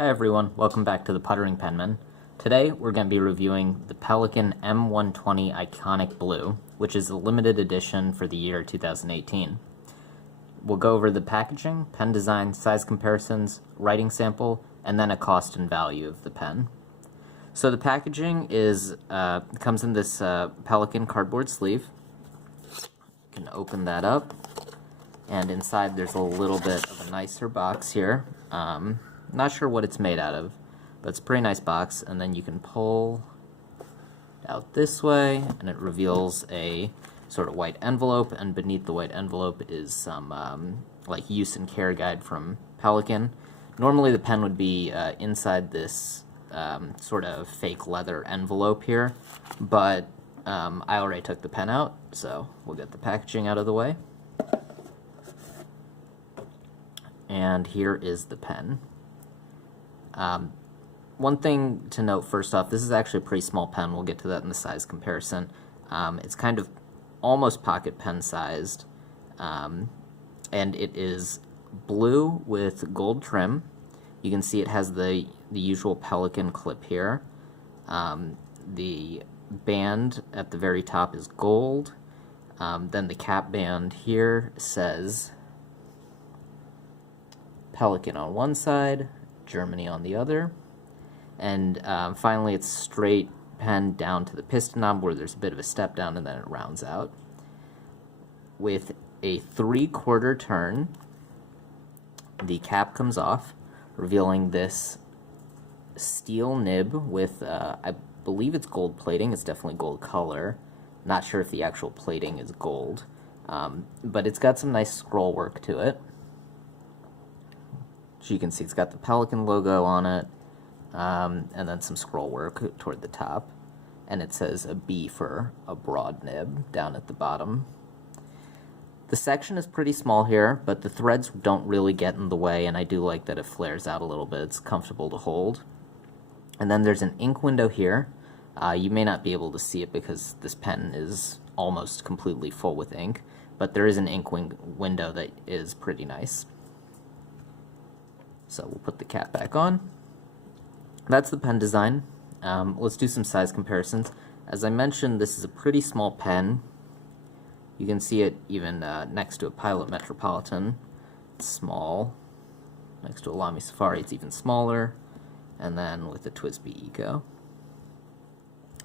Hi everyone, welcome back to the Puttering Penman. Today we're going to be reviewing the Pelikan M120 Iconic Blue, which is a limited edition for the year 2018. We'll go over the packaging, pen design, size comparisons, writing sample, and then a cost and value of the pen. So the packaging comes in this Pelikan cardboard sleeve. You can open that up, and inside there's a little bit of a nicer box here. Not sure what it's made out of, but it's a pretty nice box. And then you can pull out this way, and it reveals a sort of white envelope, and beneath the white envelope is some like use and care guide from Pelikan. Normally the pen would be inside this sort of fake leather envelope here, but I already took the pen out, so we'll get the packaging out of the way. And here is the pen. One thing to note first off, this is actually a pretty small pen. We'll get to that in the size comparison. It's kind of almost pocket pen sized, and it is blue with gold trim. You can see it has the usual Pelikan clip here. The band at the very top is gold. Then the cap band here says Pelikan on one side, Germany on the other, and finally it's straight pen down to the piston knob where there's a bit of a step down, and then it rounds out with a 3/4 turn. The cap comes off, revealing this steel nib with I believe it's gold plating. It's definitely gold color. Not sure if the actual plating is gold, but it's got some nice scroll work to it. So you can see it's got the Pelikan logo on it, and then some scroll work toward the top, and it says a B for a broad nib down at the bottom. The section is pretty small here, but the threads don't really get in the way, and I do like that it flares out a little bit. It's comfortable to hold. And then there's an ink window here. You may not be able to see it because this pen is almost completely full with ink, but there is an ink window that is pretty nice. So we'll put the cap back on. That's the pen design. Let's do some size comparisons. As I mentioned, this is a pretty small pen. You can see it even next to a Pilot Metropolitan. It's small. Next to a Lamy Safari, it's even smaller. And then with the TWSBI Eco.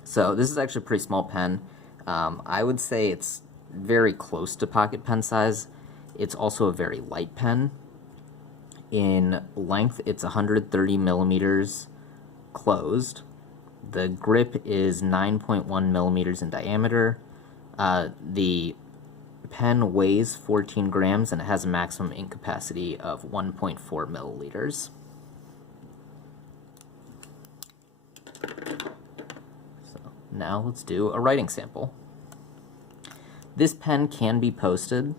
So this is actually a pretty small pen. I would say it's very close to pocket pen size. It's also a very light pen. In length, it's 130 millimeters closed. The grip is 9.1 millimeters in diameter. The pen weighs 14 grams, and it has a maximum ink capacity of 1.4 milliliters. So now let's do a writing sample. This pen can be posted,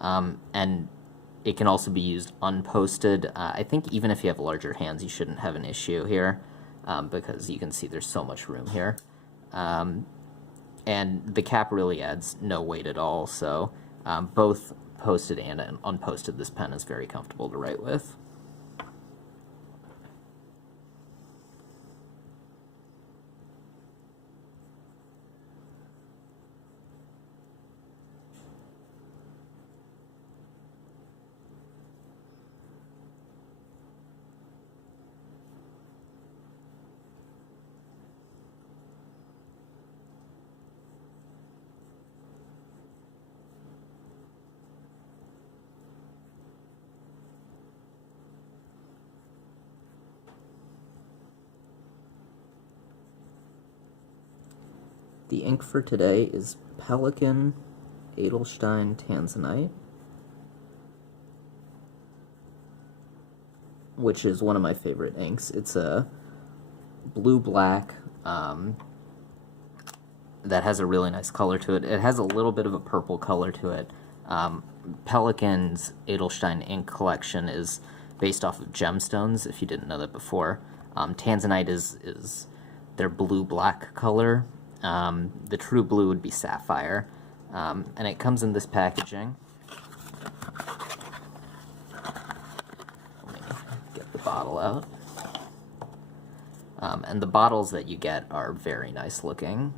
and it can also be used unposted. I think even if you have larger hands, you shouldn't have an issue here, because you can see there's so much room here. And the cap really adds no weight at all, so both posted and unposted, this pen is very comfortable to write with. The ink for today is Pelikan Edelstein Tanzanite, which is one of my favorite inks. It's a blue-black that has a really nice color to it. It has a little bit of a purple color to it. Pelikan's Edelstein ink collection is based off of gemstones, if you didn't know that before. Tanzanite is their blue-black color. The true blue would be sapphire, and it comes in this packaging. the bottle out. And the bottles that you get are very nice looking.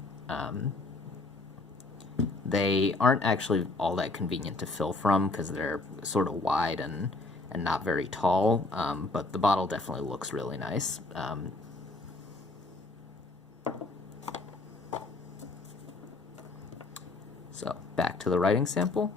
They aren't actually all that convenient to fill from because they're sort of wide and not very tall, but the bottle definitely looks really nice. So back to the writing sample.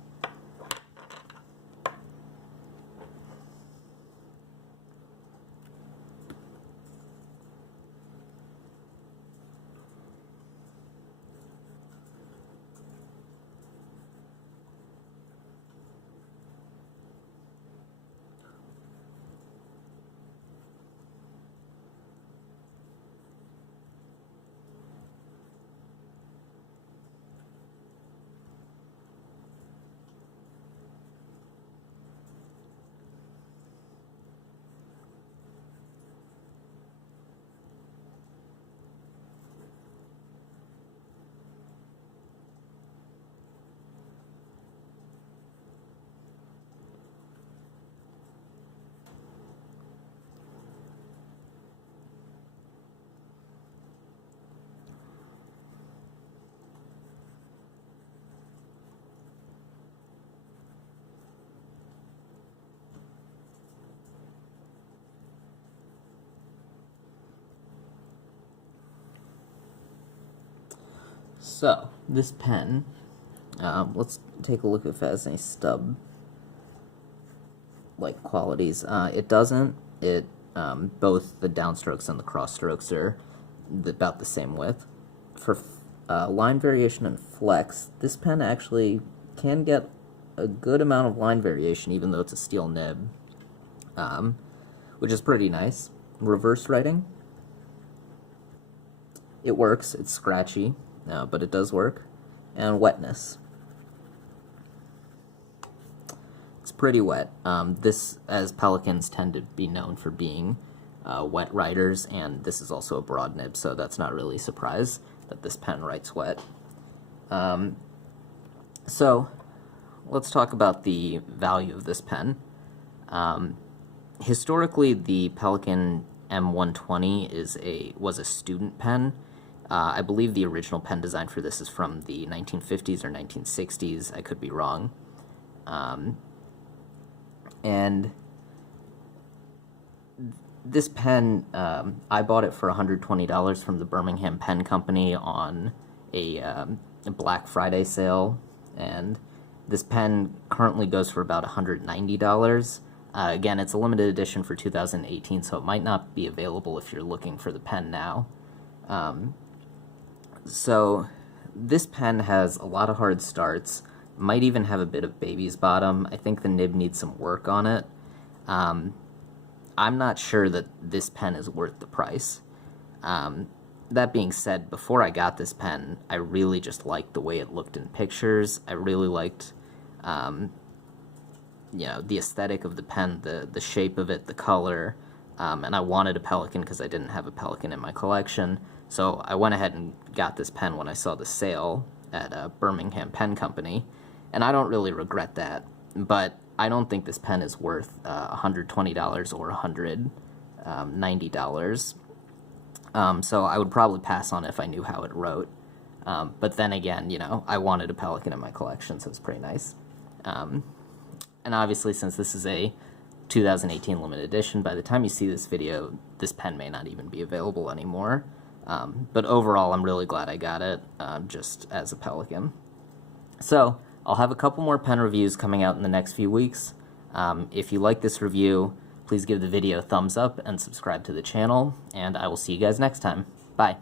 So, this pen, let's take a look if it has any stub-like qualities. It doesn't. Both the downstrokes and the crossstrokes are about the same width. For line variation and flex, this pen actually can get a good amount of line variation, even though it's a steel nib, which is pretty nice. Reverse writing, it works. It's scratchy. But it does work. And wetness. It's pretty wet. This, as Pelikans tend to be known for being wet writers, and this is also a broad nib, so that's not really a surprise that this pen writes wet. So, let's talk about the value of this pen. Historically, the Pelikan M120 was a student pen. I believe the original pen design for this is from the 1950s or 1960s. I could be wrong. And this pen, I bought it for $120 from the Birmingham Pen Company on a Black Friday sale, and this pen currently goes for about $190. Again, it's a limited edition for 2018, so it might not be available if you're looking for the pen now. So this pen has a lot of hard starts, might even have a bit of baby's bottom. I think the nib needs some work on it. I'm not sure that this pen is worth the price. That being said, before I got this pen, I really just liked the way it looked in pictures. I really liked, the aesthetic of the pen, the shape of it, the color, and I wanted a Pelikan because I didn't have a Pelikan in my collection. So I went ahead and got this pen when I saw the sale at Birmingham Pen Company, and I don't really regret that, but I don't think this pen is worth $120 or $190. So I would probably pass on it if I knew how it wrote. But then again, I wanted a Pelikan in my collection, so it's pretty nice. And obviously, since this is a 2018 limited edition, by the time you see this video, this pen may not even be available anymore. But overall, I'm really glad I got it, just as a Pelikan. So, I'll have a couple more pen reviews coming out in the next few weeks. If you like this review, please give the video a thumbs up and subscribe to the channel, and I will see you guys next time. Bye.